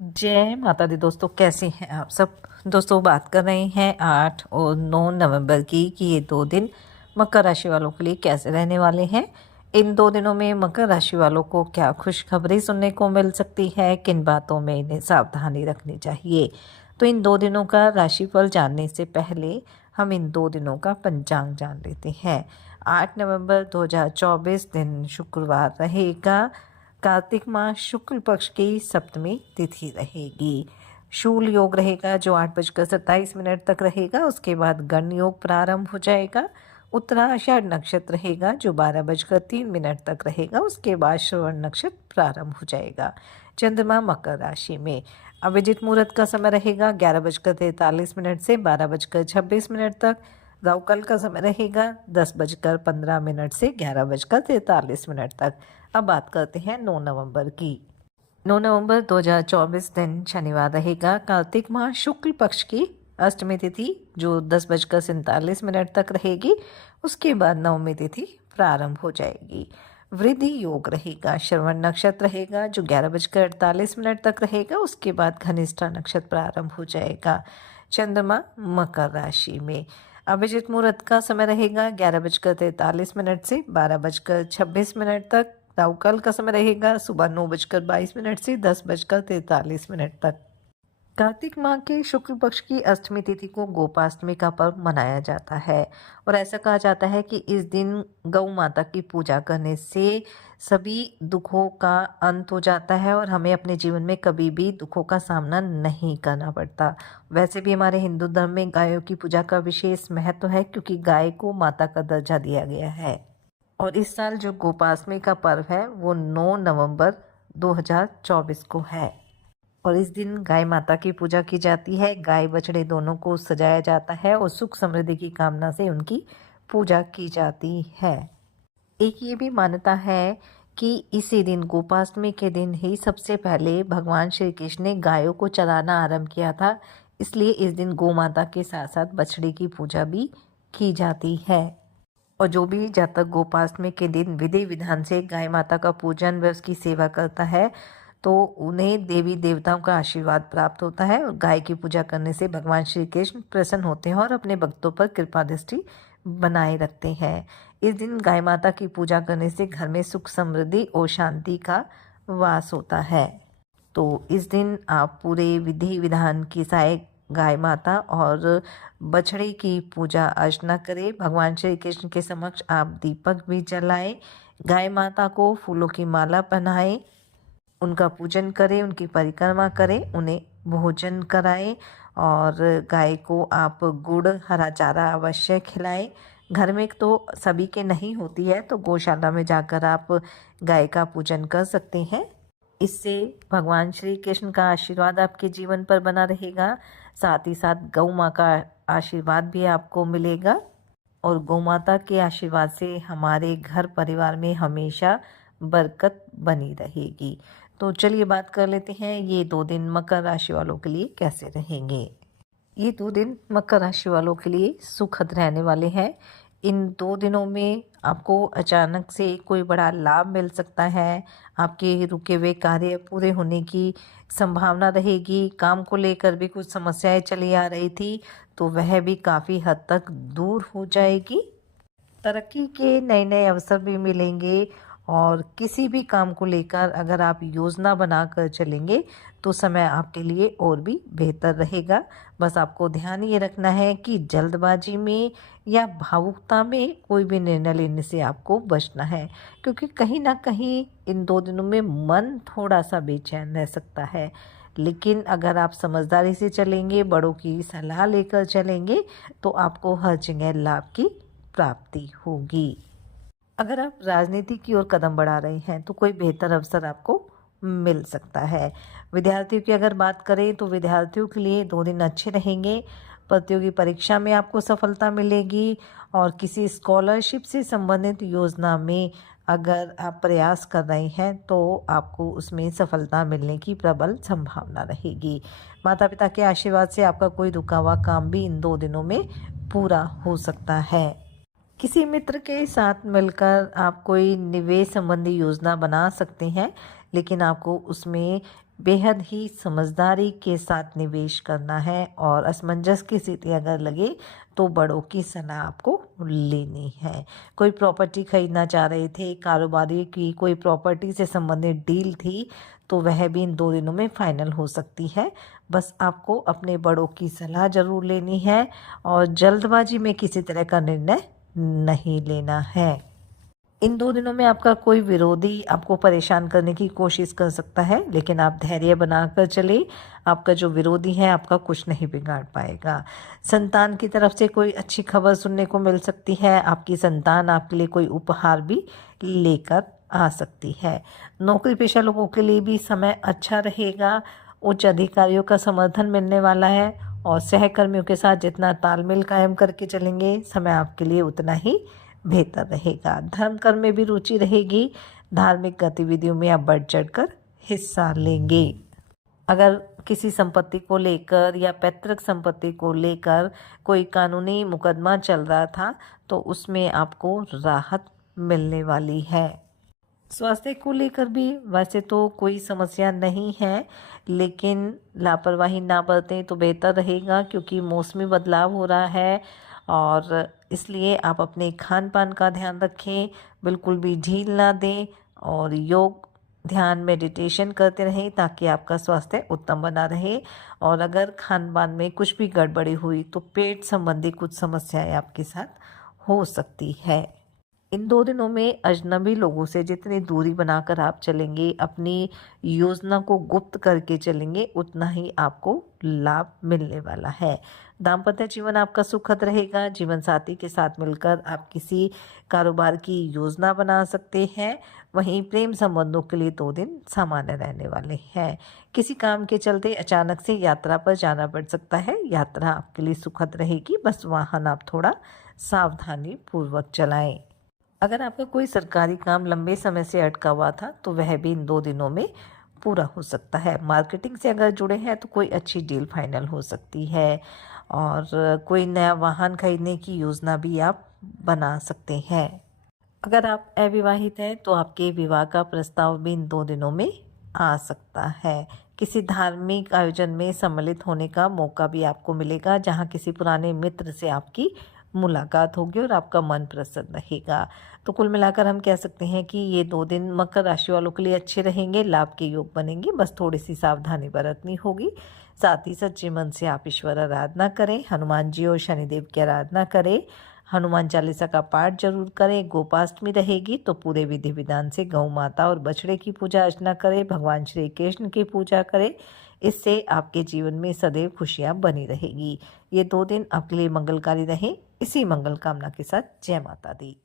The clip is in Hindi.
जय माता दी दोस्तों, कैसे हैं आप सब। दोस्तों बात कर रहे हैं 8 और 9 नवंबर की कि ये 2 दिन मकर राशि वालों के लिए कैसे रहने वाले हैं। इन 2 दिनों में मकर राशि वालों को क्या खुशखबरी सुनने को मिल सकती है, किन बातों में इन्हें सावधानी रखनी चाहिए। तो इन 2 दिनों का राशिफल जानने से पहले हम इन 2 दिनों का पंचांग जान लेते हैं। 8 नवंबर 2024 दिन शुक्रवार रहेगा। कार्तिक माह शुक्ल पक्ष की सप्तमी तिथि रहेगी। शूल योग रहेगा जो 8:27 तक रहेगा। उसके बाद गण योग प्रारंभ हो जाएगा। उत्तराषाढ़ नक्षत्र रहेगा जो 12:03 तक रहेगा। उसके बाद श्रवण नक्षत्र प्रारंभ हो जाएगा। चंद्रमा मकर राशि में। अभिजित मुहूर्त का समय रहेगा 11:43 से 12:26 तक। राहु काल का समय रहेगा 10:15 से 11:43 तक। अब बात करते हैं 9 नवंबर की। 9 नवंबर 2024 दिन शनिवार रहेगा। कार्तिक माह शुक्ल पक्ष की अष्टमी तिथि जो 10:47 तक रहेगी। उसके बाद नवमी तिथि प्रारंभ हो जाएगी। वृद्धि योग रहेगा। श्रवण नक्षत्र रहेगा जो 11:48 तक रहेगा। उसके बाद घनिष्ठा नक्षत्र प्रारंभ हो जाएगा। चंद्रमा मकर राशि में। अभिजित मुहूर्त का समय रहेगा 11:43 से 12:26 तक। राहु काल का समय रहेगा सुबह 9:22 से 10:43 तक। कार्तिक माह के शुक्ल पक्ष की अष्टमी तिथि को गोपाष्टमी का पर्व मनाया जाता है और ऐसा कहा जाता है कि इस दिन गौ माता की पूजा करने से सभी दुखों का अंत हो जाता है और हमें अपने जीवन में कभी भी दुखों का सामना नहीं करना पड़ता। वैसे भी हमारे हिंदू धर्म में गायों की पूजा का विशेष महत्व है क्योंकि गाय को माता का दर्जा दिया गया है। और इस साल जो गोपाष्टमी का पर्व है वो 9 नवंबर 2024 को है और इस दिन गाय माता की पूजा की जाती है। गाय बछड़े दोनों को सजाया जाता है और सुख समृद्धि की कामना से उनकी पूजा की जाती है। एक ये भी मान्यता है कि इसी दिन गोपाष्टमी के दिन ही सबसे पहले भगवान श्री कृष्ण ने गायों को चराना आरंभ किया था। इसलिए इस दिन गौ माता के साथ साथ बछड़े की पूजा भी की जाती है। और जो भी जातक गोपाष्टमी के दिन विधि विधान से गाय माता का पूजन व उसकी सेवा करता है तो उन्हें देवी देवताओं का आशीर्वाद प्राप्त होता है और गाय की पूजा करने से भगवान श्री कृष्ण प्रसन्न होते हैं और अपने भक्तों पर कृपा दृष्टि बनाए रखते हैं। इस दिन गाय माता की पूजा करने से घर में सुख समृद्धि और शांति का वास होता है। तो इस दिन आप पूरे विधि विधान के साथ गाय माता और बछड़े की पूजा अर्चना करें। भगवान श्री कृष्ण के समक्ष आप दीपक भी जलाएं। गाय माता को फूलों की माला पहनाएं, उनका पूजन करें, उनकी परिक्रमा करें, उन्हें भोजन कराएं और गाय को आप गुड़ हरा चारा अवश्य खिलाएं। घर में तो सभी के नहीं होती है तो गौशाला में जाकर आप गाय का पूजन कर सकते हैं। इससे भगवान श्री कृष्ण का आशीर्वाद आपके जीवन पर बना रहेगा। साथ ही साथ गौ माँ का आशीर्वाद भी आपको मिलेगा और गौ माता के आशीर्वाद से हमारे घर परिवार में हमेशा बरकत बनी रहेगी। तो चलिए बात कर लेते हैं ये 2 दिन मकर राशि वालों के लिए कैसे रहेंगे। ये 2 दिन मकर राशि वालों के लिए सुखद रहने वाले हैं। इन 2 दिनों में आपको अचानक से कोई बड़ा लाभ मिल सकता है। आपके रुके हुए कार्य पूरे होने की संभावना रहेगी। काम को लेकर भी कुछ समस्याएं चली आ रही थी तो वह भी काफ़ी हद तक दूर हो जाएगी। तरक्की के नए नए अवसर भी मिलेंगे और किसी भी काम को लेकर अगर आप योजना बनाकर चलेंगे तो समय आपके लिए और भी बेहतर रहेगा। बस आपको ध्यान ये रखना है कि जल्दबाजी में या भावुकता में कोई भी निर्णय लेने से आपको बचना है क्योंकि कहीं ना कहीं इन 2 दिनों में मन थोड़ा सा बेचैन रह सकता है। लेकिन अगर आप समझदारी से चलेंगे, बड़ों की सलाह लेकर चलेंगे तो आपको हर जगह लाभ की प्राप्ति होगी। अगर आप राजनीति की ओर कदम बढ़ा रहे हैं तो कोई बेहतर अवसर आपको मिल सकता है। विद्यार्थियों की अगर बात करें तो विद्यार्थियों के लिए 2 दिन अच्छे रहेंगे। प्रतियोगी परीक्षा में आपको सफलता मिलेगी और किसी स्कॉलरशिप से संबंधित योजना में अगर आप प्रयास कर रहे हैं तो आपको उसमें सफलता मिलने की प्रबल संभावना रहेगी। माता पिता के आशीर्वाद से आपका कोई रुका हुआ काम भी इन 2 दिनों में पूरा हो सकता है। किसी मित्र के साथ मिलकर आप कोई निवेश संबंधी योजना बना सकते हैं लेकिन आपको उसमें बेहद ही समझदारी के साथ निवेश करना है और असमंजस की स्थिति अगर लगे तो बड़ों की सलाह आपको लेनी है। कोई प्रॉपर्टी खरीदना चाह रहे थे, कारोबारी की कोई प्रॉपर्टी से संबंधित डील थी, तो वह भी इन 2 दिनों में फाइनल हो सकती है। बस आपको अपने बड़ों की सलाह ज़रूर लेनी है और जल्दबाजी में किसी तरह का निर्णय नहीं लेना है। इन 2 दिनों में आपका कोई विरोधी आपको परेशान करने की कोशिश कर सकता है, लेकिन आप धैर्य बनाकर चले। आपका जो विरोधी है आपका कुछ नहीं बिगाड़ पाएगा। संतान की तरफ से कोई अच्छी खबर सुनने को मिल सकती है। आपकी संतान आपके लिए कोई उपहार भी लेकर आ सकती है। नौकरी पेशा लोगों के लिए भी समय अच्छा रहेगा। उच्च अधिकारियों का समर्थन मिलने वाला है और सहकर्मियों के साथ जितना तालमेल कायम करके चलेंगे, समय आपके लिए उतना ही बेहतर रहेगा। धर्म कर्म में भी रुचि रहेगी। धार्मिक गतिविधियों में आप बढ़ चढ़कर हिस्सा लेंगे। अगर किसी संपत्ति को लेकर या पैतृक संपत्ति को लेकर कोई कानूनी मुकदमा चल रहा था, तो उसमें आपको राहत मिलने वाली है। स्वास्थ्य को लेकर भी वैसे तो कोई समस्या नहीं है, लेकिन लापरवाही ना बरतें तो बेहतर रहेगा, क्योंकि मौसमी बदलाव हो रहा है और इसलिए आप अपने खान पान का ध्यान रखें, बिल्कुल भी ढील ना दें और योग ध्यान मेडिटेशन करते रहें ताकि आपका स्वास्थ्य उत्तम बना रहे। और अगर खान पान में कुछ भी गड़बड़ी हुई तो पेट संबंधी कुछ समस्याएं आपके साथ हो सकती है। इन 2 दिनों में अजनबी लोगों से जितनी दूरी बनाकर आप चलेंगे, अपनी योजना को गुप्त करके चलेंगे, उतना ही आपको लाभ मिलने वाला है। दाम्पत्य जीवन आपका सुखद रहेगा। जीवन साथी के साथ मिलकर आप किसी कारोबार की योजना बना सकते हैं। वहीं प्रेम संबंधों के लिए 2 दिन सामान्य रहने वाले हैं। किसी काम के चलते अचानक से यात्रा पर जाना पड़ सकता है। यात्रा आपके लिए सुखद रहेगी, बस वाहन आप थोड़ा सावधानी पूर्वक चलाएं। अगर आपका कोई सरकारी काम लंबे समय से अटका हुआ था तो वह भी इन 2 दिनों में पूरा हो सकता है। मार्केटिंग से अगर जुड़े हैं तो कोई अच्छी डील फाइनल हो सकती है और कोई नया वाहन खरीदने की योजना भी आप बना सकते हैं। अगर आप अविवाहित हैं तो आपके विवाह का प्रस्ताव भी इन 2 दिनों में आ सकता है। किसी धार्मिक आयोजन में सम्मिलित होने का मौका भी आपको मिलेगा, जहां किसी पुराने मित्र से आपकी मुलाकात होगी और आपका मन प्रसन्न रहेगा। तो कुल मिलाकर हम कह सकते हैं कि ये 2 दिन मकर राशि वालों के लिए अच्छे रहेंगे, लाभ के योग बनेंगे। बस थोड़ी सी सावधानी बरतनी होगी। साथ ही सच्चे मन से आप ईश्वर आराधना करें, हनुमान जी और शनिदेव की आराधना करें, हनुमान चालीसा का पाठ जरूर करें। गोपाष्टमी रहेगी तो पूरे विधि विधान से गौ माता और बछड़े की पूजा अर्चना करें, भगवान श्री कृष्ण की पूजा करें। इससे आपके जीवन में सदैव खुशियां बनी रहेगी। ये 2 दिन आपके लिए मंगलकारी रहें। इसी मंगल कामना के साथ जय माता दी।